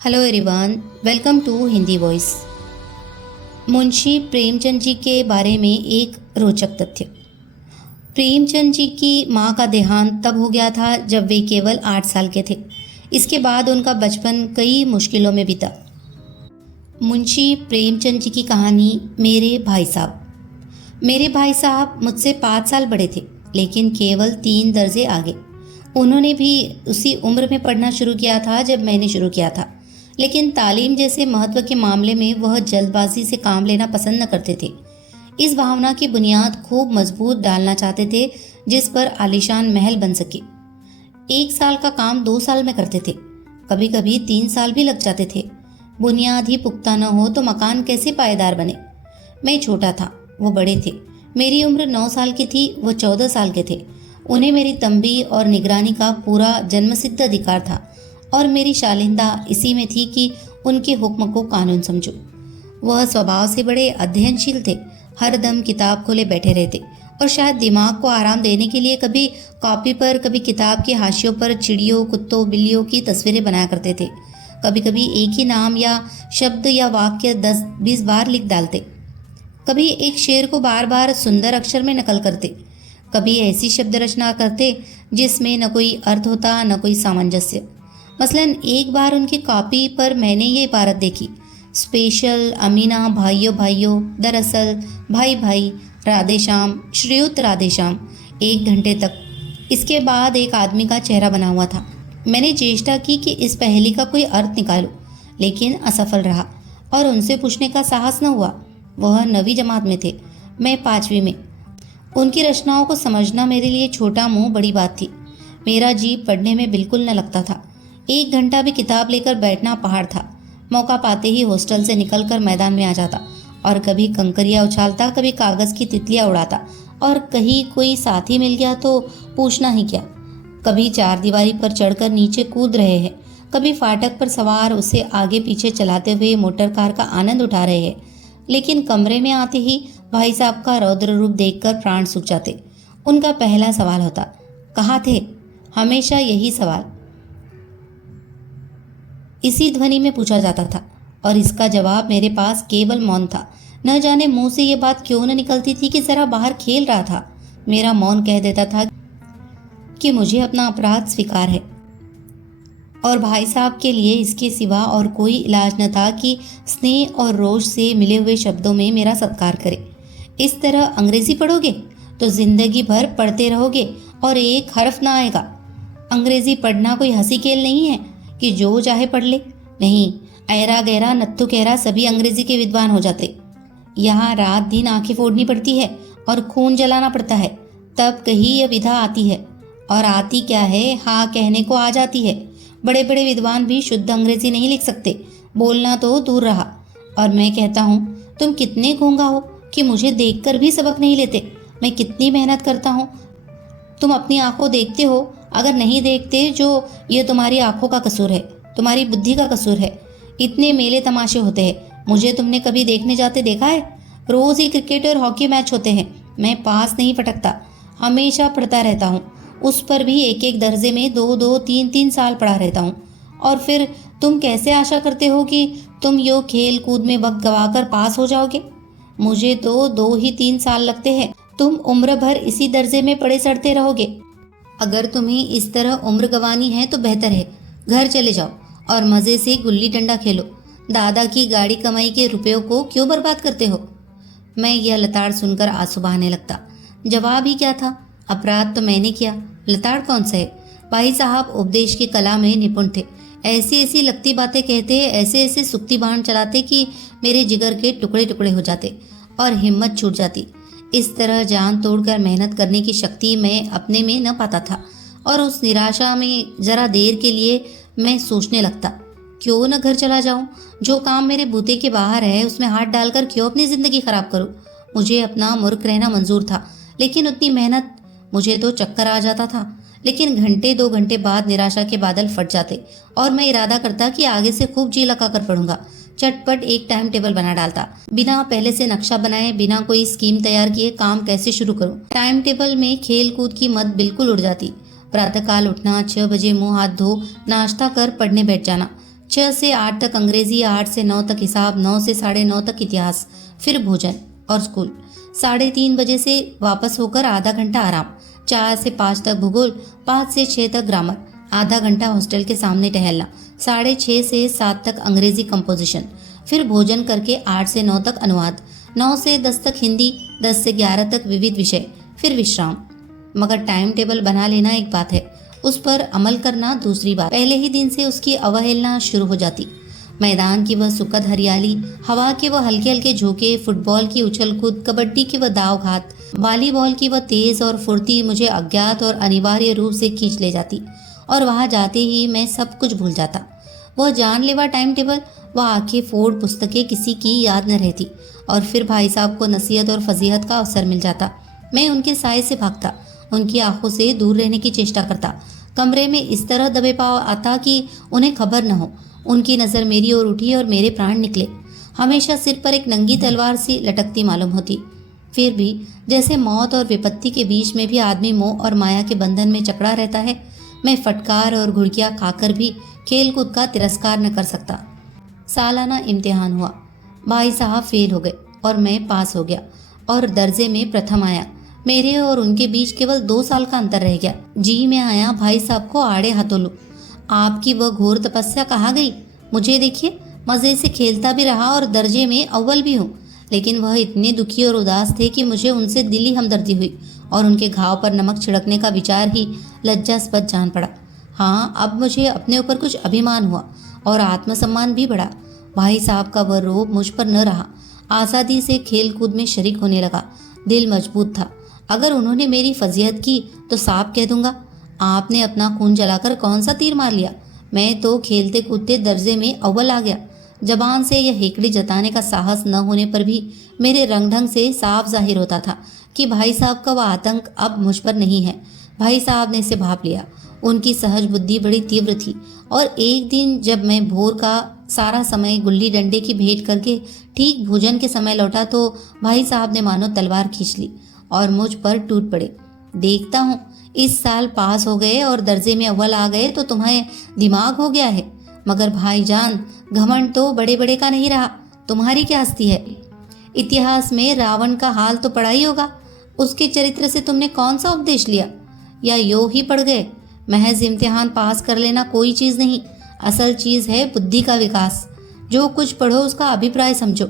Hello everyone, welcome to Hindi voice. Munshi Premchand ji के बारे में एक रोचक तथ्य। प्रेमचंद जी की मां का देहांत तब हो गया था जब वे केवल 8 साल के थे। इसके बाद उनका बचपन कई मुश्किलों में बीता। मुंशी प्रेमचंद जी की कहानी। मेरे भाई साहब मुझसे 5 साल बड़े थे, लेकिन केवल 3 दर्जे आगे। उन्होंने भी उसी उम्र में पढ़ना शुरू किया था जब मैंने शुरू किया था, लेकिन तालीम जैसे महत्व के मामले में वह जल्दबाजी से काम लेना पसंद न करते थे। इस भावना की बुनियाद खूब मजबूत डालना चाहते थे, जिस पर आलीशान महल बन सके। 1 साल का काम 2 साल में करते थे, कभी कभी 3 साल भी लग जाते थे। बुनियाद ही पुख्ता न हो तो मकान कैसे पायेदार बने। मैं छोटा था, वो बड़े थे। मेरी उम्र 9 साल की थी, वो 14 साल के थे। उन्हें मेरी तंबी और निगरानी का पूरा जन्मसिद्ध अधिकार था, और मेरी शालीनता इसी में थी कि उनके हुक्म को कानून समझो। वह स्वभाव से बड़े अध्ययनशील थे, हर दम किताब खोले बैठे रहते, और शायद दिमाग को आराम देने के लिए कभी कॉपी पर, कभी किताब के हाशियों पर चिड़ियों, कुत्तों, बिल्लियों की तस्वीरें बनाया करते थे। कभी कभी एक ही नाम या शब्द या वाक्य 10-20 बार लिख डालते। कभी एक शेर को बार बार सुंदर अक्षर में नकल करते। कभी ऐसी शब्द रचना करते जिसमें न कोई अर्थ होता, न कोई सामंजस्य। मसलन एक बार उनकी कॉपी पर मैंने ये इबारत देखी, स्पेशल अमीना भाइयों भाइयों, दरअसल भाई भाई, राधे श्याम, श्रीयुत राधे श्याम। 1 घंटे तक। इसके बाद एक आदमी का चेहरा बना हुआ था। मैंने चेष्टा की कि इस पहेली का कोई अर्थ निकालूं, लेकिन असफल रहा और उनसे पूछने का साहस न हुआ। वह 9वीं जमात में थे, मैं 5वीं में। उनकी रचनाओं को समझना मेरे लिए छोटा मुंह बड़ी बात थी। मेरा जी पढ़ने में बिल्कुल न लगता था। 1 घंटा भी किताब लेकर बैठना पहाड़ था। मौका पाते ही हॉस्टल से निकलकर मैदान में आ जाता, और कभी कंकरियाँ उछालता, कभी कागज़ की तितलियाँ उड़ाता, और कहीं कोई साथी मिल गया तो पूछना ही क्या। कभी 4 दीवारी पर चढ़कर नीचे कूद रहे हैं, कभी फाटक पर सवार उसे आगे पीछे चलाते हुए मोटर कार का आनंद उठा रहे हैं। लेकिन कमरे में आते ही भाई साहब का रौद्र रूप देखकर प्राण सूख जाते। उनका पहला सवाल होता, कहाँ थे? हमेशा यही सवाल इसी ध्वनि में पूछा जाता था, और इसका जवाब मेरे पास केवल मौन था। न जाने मुंह से ये बात क्यों न निकलती थी कि जरा बाहर खेल रहा था। मेरा मौन कह देता था कि मुझे अपना अपराध स्वीकार है, और भाई साहब के लिए इसके सिवा और कोई इलाज न था कि स्नेह और रोष से मिले हुए शब्दों में मेरा सत्कार करे। इस तरह अंग्रेजी पढ़ोगे तो जिंदगी भर पढ़ते रहोगे और एक हर्फ ना आएगा। अंग्रेजी पढ़ना कोई हंसी खेल नहीं है कि जो चाहे पढ़ ले। नहीं, ऐरा गहरा नत्थु कहरा सभी अंग्रेजी के विद्वान हो जाते। यहाँ रात दिन आंखें फोड़नी पड़ती है और खून जलाना पड़ता है, तब कहीं यह विधा आती है। और आती क्या है, हाँ कहने को आ जाती है। बड़े बड़े विद्वान भी शुद्ध अंग्रेजी नहीं लिख सकते, बोलना तो दूर रहा। और मैं कहता हूँ, तुम कितने गूंगा हो कि मुझे देखकर भी सबक नहीं लेते। मैं कितनी मेहनत करता हूँ, तुम अपनी आंखों देखते हो। अगर नहीं देखते, जो ये तुम्हारी आंखों का कसूर है, तुम्हारी बुद्धि का कसूर है। इतने मेले तमाशे होते हैं, मुझे तुमने कभी देखने जाते देखा है? रोज ही क्रिकेट और हॉकी मैच होते हैं, मैं पास नहीं पटकता, हमेशा पढ़ता रहता हूँ। उस पर भी एक एक दर्जे में 2-2, 3-3 साल पढ़ा रहता हूँ। और फिर तुम कैसे आशा करते हो कि तुम यो खेल कूद में वक्त गवाकर पास हो जाओगे? मुझे तो 2 ही 3 साल लगते हैं, तुम उम्र भर इसी दर्जे में पड़े सड़ते रहोगे। अगर तुम्हें इस तरह उम्र गंवानी है तो बेहतर है घर चले जाओ और मज़े से गुल्ली डंडा खेलो। दादा की गाड़ी कमाई के रुपयों को क्यों बर्बाद करते हो? मैं यह लताड़ सुनकर आंसू बहाने लगता। जवाब ही क्या था? अपराध तो मैंने किया, लताड़ कौन सा है? भाई साहब उपदेश की कला में निपुण थे। ऐसी ऐसी लगती बातें कहते, ऐसे ऐसे सुक्ति बाण चलाते कि मेरे जिगर के टुकड़े टुकड़े हो जाते और हिम्मत छूट जाती। इस तरह जान तोड़कर मेहनत करने की शक्ति मैं अपने में न पाता था, और उस निराशा में जरा देर के लिए मैं सोचने लगता, क्यों न घर चला जाऊं? जो काम मेरे बूते के बाहर है उसमें हाथ डालकर क्यों अपनी ज़िंदगी खराब करूं? मुझे अपना मूर्ख रहना मंजूर था, लेकिन उतनी मेहनत, मुझे तो चक्कर आ जाता था। लेकिन घंटे 2 घंटे बाद निराशा के बादल फट जाते, और मैं इरादा करता कि आगे से खूब जी लगा कर पढ़ूंगा। चटपट एक टाइम टेबल बना डालता, बिना पहले से नक्शा बनाए, बिना कोई स्कीम तैयार किए काम कैसे शुरू करूं। टाइम टेबल में खेल कूद की मत बिल्कुल उड़ जाती। प्रातःकाल उठना, 6 बजे मुंह हाथ धो नाश्ता कर पढ़ने बैठ जाना, 6 से 8 तक अंग्रेजी, 8 से 9 तक हिसाब, 9 से 9:30 तक इतिहास, फिर भोजन और स्कूल। 3:30 बजे से वापस होकर आधा घंटा आराम। 4 से 5 तक भूगोल, 5 से 6 तक ग्रामर, आधा घंटा हॉस्टल के सामने टहलना। 6:30 से 7 तक अंग्रेजी कंपोजिशन, फिर भोजन करके 8 से 9 तक अनुवाद, 9 से 10 तक हिंदी, 10 से 11 तक विविध विषय, फिर विश्राम। मगर टाइम टेबल बना लेना एक बात है, उस पर अमल करना दूसरी बात। पहले ही दिन से उसकी अवहेलना शुरू हो जाती। मैदान की वह सुखद हरियाली, हवा के वह हल्के हल्के झोंके, फुटबॉल की उछल कूद, कबड्डी के वह दाव घात, वॉलीबॉल की वह तेज और फुर्ती मुझे अज्ञात और अनिवार्य रूप से खींच ले जाती और वहां जाते ही मैं सब कुछ भूल जाता। वह जानलेवा टाइम टेबल, वह आंखें फोड़ पुस्तकें किसी की याद न रहती और फिर भाई साहब को नसीहत और फजीहत का अवसर मिल जाता। मैं उनके साय से भागता, उनकी आंखों से दूर रहने की चेष्टा करता। कमरे में इस तरह दबे पाव आता कि उन्हें खबर न हो। उनकी नज़र मेरी ओर उठी और मेरे प्राण निकले। हमेशा सिर पर एक नंगी तलवार सी लटकती मालूम होती। फिर भी जैसे मौत और विपत्ति के बीच में भी आदमी मोह और माया के बंधन में जकड़ा रहता है, मैं फटकार और घुड़कियाँ खाकर भी खेल कूद का तिरस्कार न कर सकता। सालाना इम्तिहान हुआ। भाई साहब फेल हो गए और मैं पास हो गया और दर्जे में प्रथम आया। मेरे और उनके बीच केवल 2 साल का अंतर रह गया। जी मैं आया भाई साहब को आड़े हाथों लूं। आपकी वह घोर तपस्या कहाँ गई? मुझे देखिए, मज़े से खेलता भी रहा और दर्जे में अव्वल भी हूँ, लेकिन वह इतने दुखी और उदास थे कि मुझे उनसे दिली हमदर्दी हुई और उनके घाव पर नमक छिड़कने का विचार ही लज्जास्पद जान पड़ा। हाँ, अब मुझे अपने ऊपर कुछ अभिमान हुआ और आत्मसम्मान भी बढ़ा। भाई साहब का वह रोब मुझ पर न रहा। आज़ादी से खेल कूद में शरीक होने लगा। दिल मजबूत था। अगर उन्होंने मेरी फजीहत की तो साफ कह दूंगा, आपने अपना खून जलाकर कौन सा तीर मार लिया? मैं तो खेलते कूदते दर्जे में अव्वल आ गया। जबान से यह हेकड़ी जताने का साहस न होने पर भी मेरे रंग ढंग से साफ जाहिर होता था कि भाई साहब का वह आतंक अब मुझ पर नहीं है। भाई साहब ने इसे भाप लिया। उनकी सहज बुद्धि बड़ी तीव्र थी और एक दिन जब मैं भोर का सारा समय गुल्ली डंडे की भेंट करके ठीक भोजन के समय लौटा तो भाई साहब ने मानो तलवार खींच ली और मुझ पर टूट पड़े। देखता हूँ इस साल पास हो गए और दर्जे में अव्वल आ गए तो तुम्हें दिमाग हो गया है, मगर भाईजान घमंड तो बड़े बड़े का नहीं रहा। तुम्हारी क्या हस्ती है? इतिहास में रावण का हाल तो पढ़ा ही होगा। उसके चरित्र से तुमने कौन सा उपदेश लिया, या यो ही पढ़ गए? महज इम्तिहान पास कर लेना कोई चीज़ नहीं, असल चीज़ है बुद्धि का विकास। जो कुछ पढ़ो उसका अभिप्राय समझो।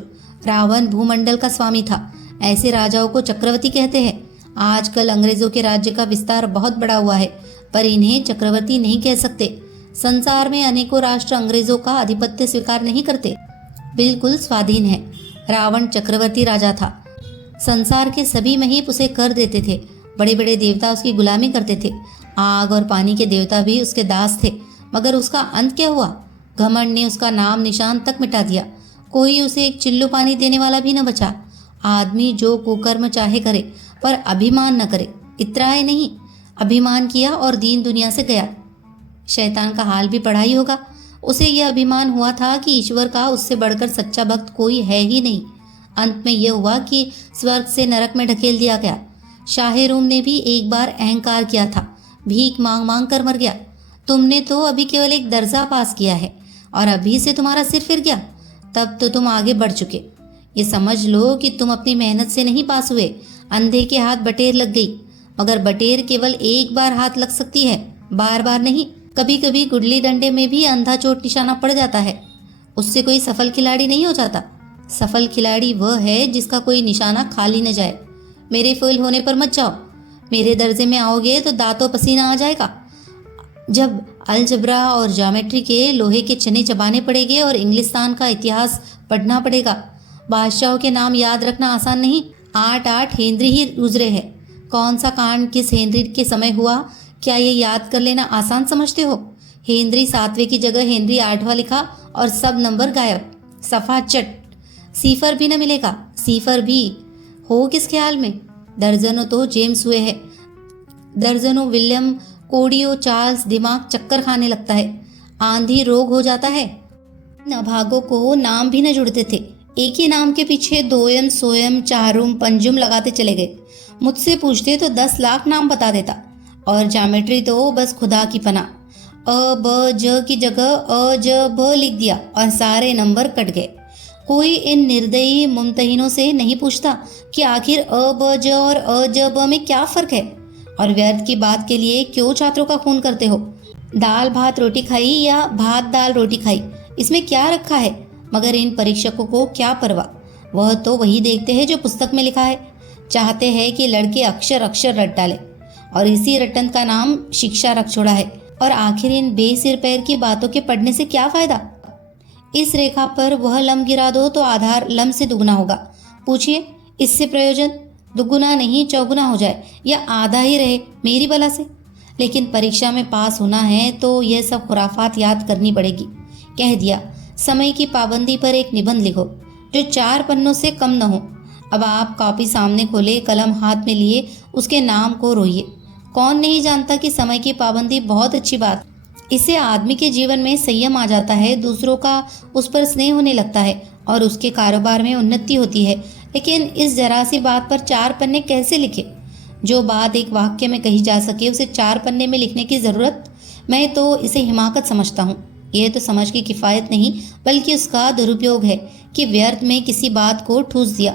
रावण भूमंडल का स्वामी था। ऐसे राजाओं को चक्रवर्ती कहते हैं। आजकल अंग्रेजों के राज्य का विस्तार बहुत बड़ा हुआ है, पर इन्हें चक्रवर्ती नहीं कह सकते। संसार में अनेकों राष्ट्र अंग्रेजों का आधिपत्य स्वीकार नहीं करते, बिल्कुल स्वाधीन है। रावण चक्रवर्ती राजा था। संसार के सभी महीप उसे कर देते थे। बड़े बड़े देवता उसकी गुलामी करते थे। आग और पानी के देवता भी उसके दास थे। मगर उसका अंत क्या हुआ? घमंड ने उसका नाम निशान तक मिटा दिया। कोई उसे एक चिल्लू पानी देने वाला भी न बचा। आदमी जो कुकर्म चाहे करे, पर अभिमान न करे। इतराए नहीं, अभिमान किया और दीन दुनिया से गया। शैतान का हाल भी पढ़ा ही होगा। उसे यह अभिमान हुआ था कि ईश्वर का उससे बढ़कर सच्चा भक्त कोई है ही नहीं। अंत में यह हुआ कि स्वर्ग से नरक में ढकेल दिया गया। शाह रूम ने भी एक बार अहंकार किया था, भीख मांग मांग कर मर गया। तुमने तो अभी केवल एक दर्जा पास किया है और अभी से तुम्हारा सिर फिर गया। तब तो तुम आगे बढ़ चुके। ये समझ लो कि तुम अपनी मेहनत से नहीं पास हुए। अंधे के हाथ बटेर लग गई, मगर बटेर केवल एक बार हाथ लग सकती है, बार बार नहीं। कभी कभी गुल्ली डंडे में भी अंधा चोट निशाना पड़ जाता है, उससे कोई सफल खिलाड़ी नहीं हो जाता। सफल खिलाड़ी वह है जिसका कोई निशाना खाली न जाए। मेरे फेल होने पर मत जाओ। मेरे दर्जे में आओगे तो दांतों पसीना आ जाएगा। जब अलजबरा और ज्योमेट्री के लोहे के चने चबाने पड़ेंगे और इंग्लिस्तान का इतिहास पढ़ना पड़ेगा। बादशाहों के नाम याद रखना आसान नहीं। 8 हेनरी ही गुजरे हैं। कौन सा कांड किस हेनरी के समय हुआ, क्या ये याद कर लेना आसान समझते हो? हेनरी 7वें की जगह हेनरी 8वां लिखा और सब नंबर गायब, सफा चट। सीफर भी न मिलेगा। सीफर भी हो किस ख्याल में? दर्जनों तो जेम्स हुए हैं, दर्जनों विलियम, कोडियो, चार्ल्स। दिमाग चक्कर खाने लगता है, आंधी रोग हो जाता है। अभागों को नाम भी न जुड़ते थे। एक ही नाम के पीछे दोयम, सोयम, चारुम, पंजुम लगाते चले गए। मुझसे पूछते तो 10 लाख नाम बता देता। और ज्योमेट्री तो बस खुदा की पना। ब ज की जगह ज ब लिख दिया और सारे नंबर कट गए। कोई इन निर्दयी मुमतहिनों से नहीं पूछता कि आखिर ब ज और ज ब में क्या फ़र्क है, और व्यर्थ की बात के लिए क्यों छात्रों का खून करते हो। दाल भात रोटी खाई या भात दाल रोटी खाई, इसमें क्या रखा है। मगर इन परीक्षकों को क्या परवाह, वह तो वही देखते हैं जो पुस्तक में लिखा है। चाहते हैं कि लड़के अक्षर अक्षर रट डाले, और इसी रटन का नाम शिक्षा रख छोड़ा है। और आखिर इन बेसिर पैर की बातों के पढ़ने से क्या फायदा। इस रेखा पर वह लम गिरा दो तो आधार लम से दुगना होगा। पूछिए, इससे प्रयोजन दुगुना नहीं चौगुना हो जाए, या आधा ही रहे मेरी बला से। लेकिन परीक्षा में पास होना है तो यह सब खुराफात याद करनी पड़ेगी। कह दिया, समय की पाबंदी पर एक निबंध लिखो जो 4 पन्नों से कम न हो। अब आप कॉपी सामने खोले, कलम हाथ में लिए उसके नाम को रोइए। कौन नहीं जानता कि समय की पाबंदी बहुत अच्छी बात, इससे आदमी के जीवन में संयम आ जाता है, दूसरों का उस पर स्नेह होने लगता है और उसके कारोबार में उन्नति होती है। लेकिन इस जरा सी बात पर 4 पन्ने कैसे लिखे। जो बात एक वाक्य में कही जा सके उसे 4 पन्ने में लिखने की ज़रूरत, मैं तो इसे हिमाकत समझता हूँ। यह तो समझ की किफ़ायत नहीं बल्कि उसका दुरुपयोग है कि व्यर्थ में किसी बात को ठूस दिया।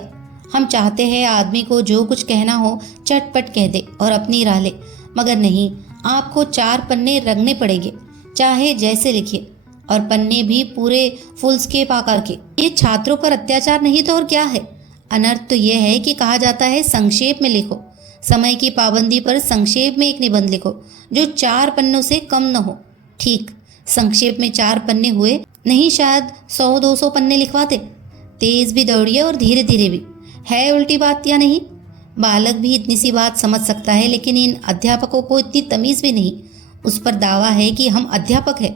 हम चाहते हैं आदमी को जो कुछ कहना हो चटपट कह दे और अपनी राह ले, मगर नहीं, आपको 4 पन्ने रगने पड़ेंगे, चाहे जैसे लिखिए, और पन्ने भी पूरे फुलस्केप आकार के। ये छात्रों पर अत्याचार नहीं तो और क्या है। अनर्थ तो यह है कि कहा जाता है संक्षेप में लिखो। समय की पाबंदी पर संक्षेप में एक निबंध लिखो जो 4 पन्नों से कम न हो। ठीक, संक्षेप में 4 पन्ने हुए नहीं, शायद 100-200 पन्ने लिखवाते। तेज भी दौड़िए और धीरे धीरे भी। है उल्टी बात या नहीं। बालक भी इतनी सी बात समझ सकता है, लेकिन इन अध्यापकों को इतनी तमीज़ भी नहीं। उस पर दावा है कि हम अध्यापक हैं।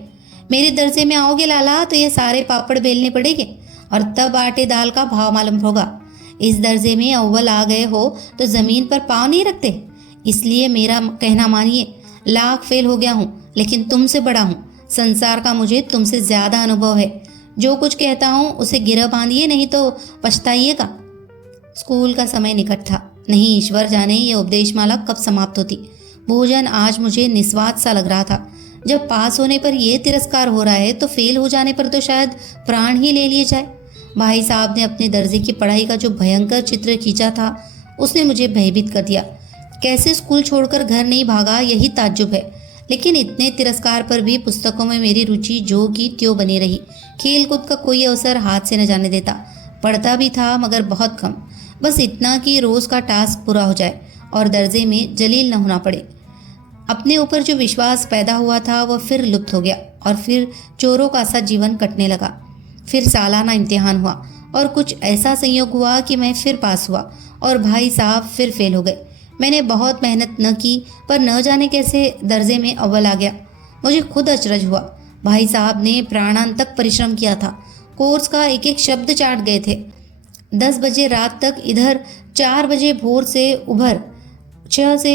मेरे दर्जे में आओगे लाला तो ये सारे पापड़ बेलने पड़ेंगे और तब आटे दाल का भाव मालूम होगा। इस दर्जे में अव्वल आ गए हो तो ज़मीन पर पाँव नहीं रखते। इसलिए मेरा कहना मानिए, लाख फेल हो गया हूँ लेकिन तुमसे बड़ा हूँ। संसार का मुझे तुमसे ज़्यादा अनुभव है। जो कुछ कहता हूँ उसे गिरह बांधिए, नहीं तो पछताइएगा। स्कूल का समय निकट था। नहीं ईश्वर जाने ये उपदेशमाला कब समाप्त होती। भोजन आज मुझे निस्वाद सा लग रहा था। जब पास होने पर यह तिरस्कार हो रहा है तो फेल हो जाने पर तो शायद प्राण ही ले लिए जाए। भाई साहब ने अपने दर्जे की पढ़ाई का जो भयंकर चित्र खींचा था उसने मुझे भयभीत कर दिया। कैसे स्कूल छोड़कर घर नहीं भागा, यही ताज्जुब है। लेकिन इतने तिरस्कार पर भी पुस्तकों में मेरी रुचि जो की त्यों बनी रही। खेल कूद का कोई अवसर हाथ से न जाने देता। पढ़ता भी था मगर बहुत कम, बस इतना कि रोज़ का टास्क पूरा हो जाए और दर्जे में जलील न होना पड़े। अपने ऊपर जो विश्वास पैदा हुआ था वह फिर लुप्त हो गया और फिर चोरों का सा जीवन कटने लगा। फिर सालाना इम्तिहान हुआ और कुछ ऐसा संयोग हुआ कि मैं फिर पास हुआ और भाई साहब फिर फेल हो गए। मैंने बहुत मेहनत न की पर न जाने कैसे दर्जे में अव्वल आ गया। मुझे खुद अचरज हुआ। भाई साहब ने प्राणांतक परिश्रम किया था। कोर्स का एक एक शब्द चाट गए थे। 10 बजे रात तक इधर, 4 बजे भोर से उभर, 6 से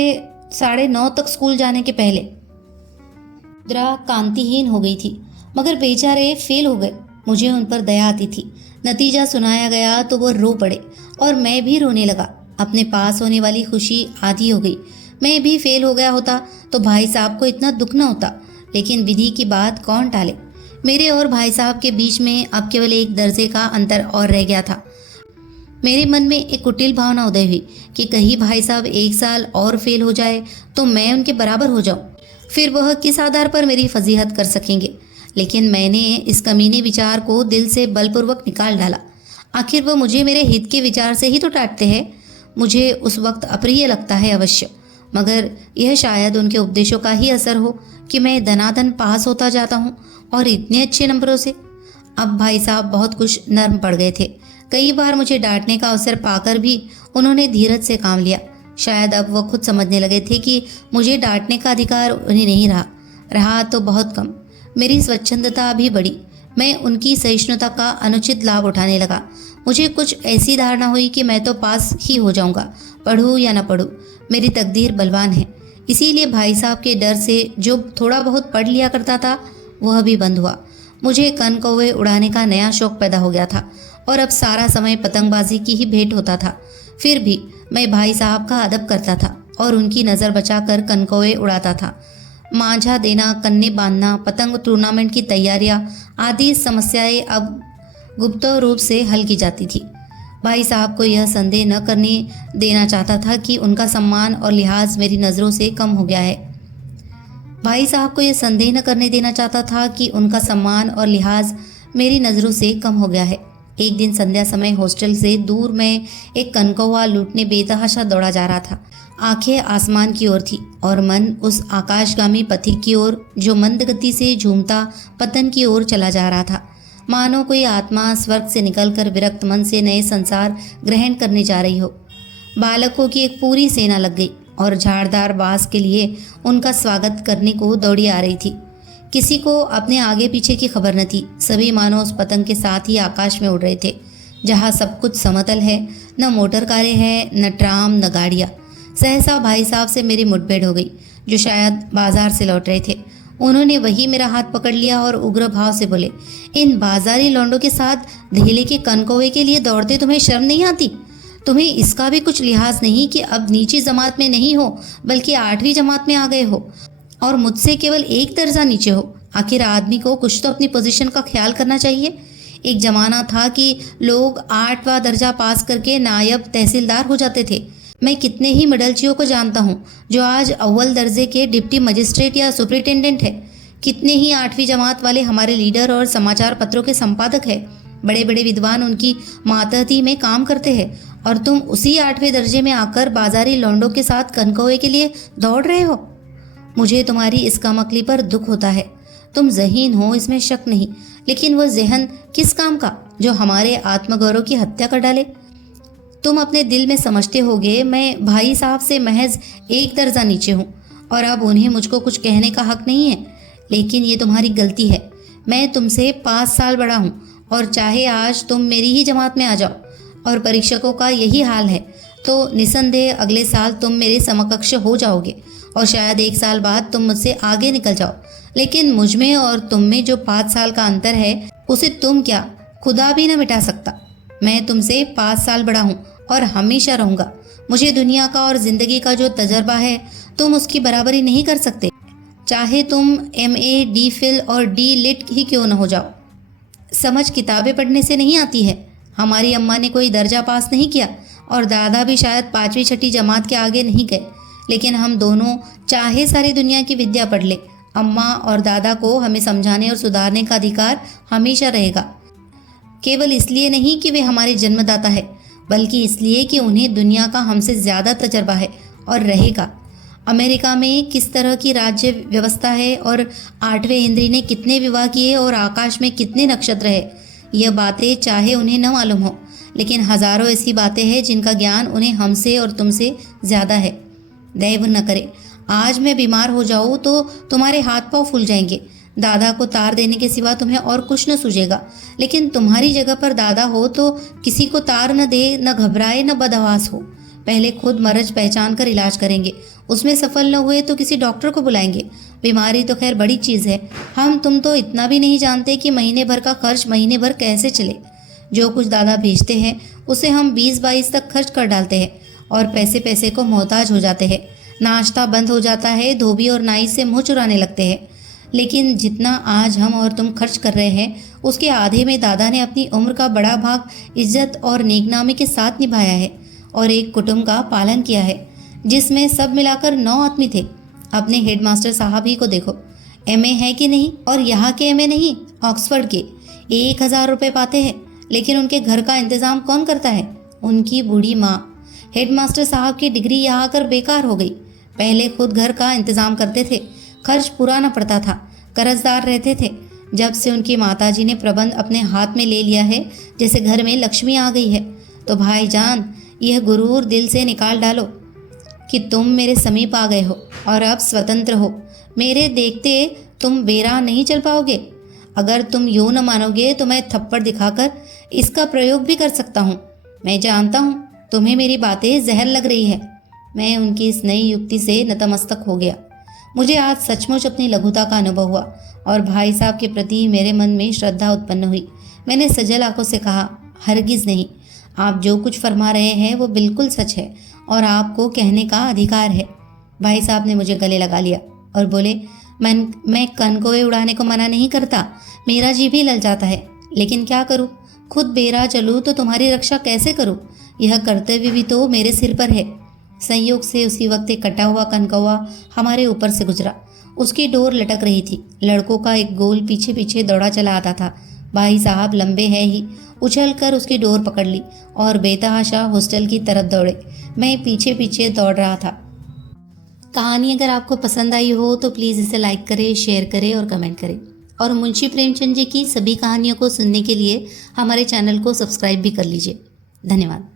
9:30 तक स्कूल जाने के पहले। मुद्रा कांतिहीन हो गई थी मगर बेचारे फेल हो गए। मुझे उन पर दया आती थी। नतीजा सुनाया गया तो वो रो पड़े और मैं भी रोने लगा। अपने पास होने वाली खुशी आधी हो गई। मैं भी फेल हो गया होता तो भाई साहब को इतना दुख न होता, लेकिन विधि की बात कौन टाले। मेरे और भाई साहब के बीच में अब केवल एक दर्जे का अंतर और रह गया था। मेरे मन में एक कुटिल भावना उदय हुई कि कहीं भाई साहब 1 साल और फेल हो जाए तो मैं उनके बराबर हो जाऊं। फिर वह किस आधार पर मेरी फजीहत कर सकेंगे। लेकिन मैंने इस कमीने विचार को दिल से बलपूर्वक निकाल डाला। आखिर वह मुझे मेरे हित के विचार से ही तो डांटते हैं। मुझे उस वक्त अप्रिय लगता है अवश्य, मगर यह शायद उनके उपदेशों का ही असर हो कि मैं दनादन पास होता जाता हूँ और इतने अच्छे नंबरों से। अब भाई साहब बहुत कुछ नर्म पड़ गए थे। कई बार मुझे डांटने का अवसर पाकर भी उन्होंने धीरज से काम लिया। शायद अब वह खुद समझने लगे थे कि मुझे डांटने का अधिकार उन्हें नहीं रहा तो बहुत कम। मेरी स्वच्छंदता भी बढ़ी। मैं उनकी सहिष्णुता का अनुचित लाभ उठाने लगा। मुझे कुछ ऐसी धारणा हुई कि मैं तो पास ही हो जाऊंगा, पढ़ूँ या ना पढ़ूँ, मेरी तकदीर बलवान है। इसीलिए भाई साहब के डर से जो थोड़ा बहुत पढ़ लिया करता था वह भी बंद हुआ। मुझे कन कौवे उड़ाने का नया शौक पैदा हो गया था और अब सारा समय पतंगबाजी की ही भेंट होता था। फिर भी मैं भाई साहब का अदब करता था और उनकी नज़र बचाकर कनकौवे उड़ाता था। मांझा देना, कन्ने बांधना, पतंग टूर्नामेंट की तैयारियां आदि समस्याएं अब गुप्त रूप से हल की जाती थी। भाई साहब को यह संदेह न करने देना चाहता था कि उनका सम्मान और लिहाज मेरी नज़रों से कम हो गया है। भाई साहब को यह संदेह न करने देना चाहता था कि उनका सम्मान और लिहाज मेरी नज़रों से कम हो गया है। एक दिन संध्या समय हॉस्टल से दूर मैं एक कनकौवा लूटने बेतहाशा दौड़ा जा रहा था। आंखें आसमान की ओर थी और मन उस आकाशगामी पथिक की ओर जो मंद गति से झूमता पतन की ओर चला जा रहा था। मानो कोई आत्मा स्वर्ग से निकलकर विरक्त मन से नए संसार ग्रहण करने जा रही हो। बालकों की एक पूरी सेना लग गई और झाड़दार बांस के लिए उनका स्वागत करने को दौड़ी आ रही थी। किसी को अपने आगे पीछे की खबर न थी। सभी मानो उस पतंग के साथ ही आकाश में उड़ रहे थे जहाँ सब कुछ समतल है, न मोटर कारें हैं, न ट्राम, न गाड़ियाँ। सहसा भाई साहब से मेरी मुठभेड़ हो गई, जो शायद बाजार से लौट रहे थे। उन्होंने वही मेरा हाथ पकड़ लिया और उग्र भाव से बोले, इन बाजारी लौंडों के साथ धेले के कनकौवे के लिए दौड़ते तुम्हें शर्म नहीं आती? तुम्हें इसका भी कुछ लिहाज नहीं कि अब नीची जमात में नहीं हो बल्कि 8वीं जमात में आ गए हो और मुझसे केवल एक दर्जा नीचे हो। आखिर आदमी को कुछ तो अपनी पोजीशन का ख्याल करना चाहिए। एक जमाना था कि लोग 8वां दर्जा पास करके नायब तहसीलदार हो जाते थे। मैं कितने ही मिडलचियों को जानता हूँ जो आज अव्वल दर्जे के डिप्टी मजिस्ट्रेट या सुपरिटेंडेंट है। कितने ही 8वीं जमात वाले हमारे लीडर और समाचार पत्रों के संपादक है। बड़े बड़े विद्वान उनकी मातहती में काम करते हैं और तुम उसी 8वें दर्जे में आकर बाजारी लौंडों के साथ कनकौवे के लिए दौड़ रहे हो। मुझे तुम्हारी इस कामकली पर दुख होता है। तुम ज़हीन हो, इसमें शक नहीं, लेकिन वो ज़हन किस काम का जो हमारे आत्मगौरव की हत्या कर डाले। तुम अपने दिल में समझते होगे मैं भाई साहब से महज एक दर्जा नीचे हूँ और अब उन्हें मुझको कुछ कहने का हक नहीं है। लेकिन ये तुम्हारी गलती है। मैं तुमसे 5 साल बड़ा हूँ और चाहे आज तुम मेरी ही जमात में आ जाओ और परीक्षकों का यही हाल है तो निसंदेह अगले साल तुम मेरे समकक्ष हो जाओगे और शायद 1 साल बाद तुम मुझसे आगे निकल जाओ। लेकिन मुझ में और तुम में जो 5 साल का अंतर है उसे तुम क्या खुदा भी न मिटा सकता। मैं तुमसे 5 साल बड़ा हूँ और हमेशा रहूँगा। मुझे दुनिया का और ज़िंदगी का जो तजर्बा है तुम उसकी बराबरी नहीं कर सकते, चाहे तुम MA, DPhil और D.Lit ही क्यों न हो जाओ। समझ किताबें पढ़ने से नहीं आती है। हमारी अम्मा ने कोई दर्जा पास नहीं किया और दादा भी शायद 5वीं 6ठी जमात के आगे नहीं गए, लेकिन हम दोनों चाहे सारी दुनिया की विद्या पढ़ ले, अम्मा और दादा को हमें समझाने और सुधारने का अधिकार हमेशा रहेगा। केवल इसलिए नहीं कि वे हमारे जन्मदाता है, बल्कि इसलिए कि उन्हें दुनिया का हमसे ज़्यादा तजर्बा है और रहेगा। अमेरिका में किस तरह की राज्य व्यवस्था है और 8वें इंद्री ने कितने विवाह किए और आकाश में कितने नक्षत्र है, यह बातें चाहे उन्हें न मालूम हो, लेकिन हजारों ऐसी बातें हैं जिनका ज्ञान उन्हें हमसे और तुमसे ज़्यादा है। दैव न करे आज मैं बीमार हो जाऊँ तो तुम्हारे हाथ पांव फूल जाएंगे। दादा को तार देने के सिवा तुम्हें और कुछ न सूझेगा, लेकिन तुम्हारी जगह पर दादा हो तो किसी को तार न दे, न घबराए, न बदहवास हो। पहले खुद मर्ज पहचान कर इलाज करेंगे, उसमें सफल न हुए तो किसी डॉक्टर को बुलाएंगे। बीमारी तो खैर बड़ी चीज़ है, हम तुम तो इतना भी नहीं जानते कि महीने भर का खर्च महीने भर कैसे चले। जो कुछ दादा भेजते हैं उसे हम 20-22 तक खर्च कर डालते हैं और पैसे पैसे को मोहताज हो जाते हैं। नाश्ता बंद हो जाता है, धोबी और नाई से मुँह चुराने लगते हैं। लेकिन जितना आज हम और तुम खर्च कर रहे हैं उसके आधे में दादा ने अपनी उम्र का बड़ा भाग इज्जत और नेकनामी के साथ निभाया है और एक कुटुंब का पालन किया है जिसमें सब मिलाकर 9 आदमी थे। अपने हेडमास्टर साहब ही को देखो, MA है कि नहीं, और यहाँ के MA नहीं, ऑक्सफोर्ड के 1000 रुपये पाते हैं, लेकिन उनके घर का इंतज़ाम कौन करता है? उनकी बूढ़ी माँ। हेडमास्टर साहब की डिग्री यहाँ आकर बेकार हो गई। पहले खुद घर का इंतज़ाम करते थे, खर्च पूरा न पड़ता था, कर्जदार रहते थे। जब से उनकी माताजी ने प्रबंध अपने हाथ में ले लिया है जैसे घर में लक्ष्मी आ गई है, तो भाईजान यह गुरूर दिल से निकाल डालो कि तुम मेरे समीप आ गए हो और अब स्वतंत्र हो। मेरे देखते तुम बेराह नहीं चल पाओगे। अगर तुम यूँ न मानोगे तो मैं थप्पड़ दिखाकर इसका प्रयोग भी कर सकता हूँ। मैं जानता हूँ तुम्हें मेरी बातें जहर लग रही है। मैं उनकी इस नई युक्ति से नतमस्तक हो गया। मुझे आज सचमुच अपनी लघुता का अनुभव हुआ और भाई साहब के प्रति मेरे मन में श्रद्धा उत्पन्न हुई। मैंने सजल आंखों से कहा, हरगिज़ नहीं, आप जो कुछ फरमा रहे हैं वो बिल्कुल सच है और आपको कहने का अधिकार है। भाई साहब ने मुझे गले लगा लिया और बोले, मैं कनकोए उड़ाने को मना नहीं करता, मेरा जी भी ललचाता है, लेकिन क्या करूँ? खुद बेराह चलूँ तो तुम्हारी रक्षा कैसे करूँ? यह कर्तव्य भी तो मेरे सिर पर है। संयोग से उसी वक्त एक कटा हुआ कनकौआ हमारे ऊपर से गुजरा। उसकी डोर लटक रही थी। लड़कों का एक गोल पीछे पीछे दौड़ा चला आता था। भाई साहब लंबे हैं ही, उछल कर उसकी डोर पकड़ ली और बेतहाशा हॉस्टल की तरफ दौड़े। मैं पीछे पीछे दौड़ रहा था। कहानी अगर आपको पसंद आई हो तो प्लीज़ इसे लाइक करें, शेयर करें और कमेंट करें। और मुंशी प्रेमचंद जी की सभी कहानियों को सुनने के लिए हमारे चैनल को सब्सक्राइब भी कर लीजिए। धन्यवाद।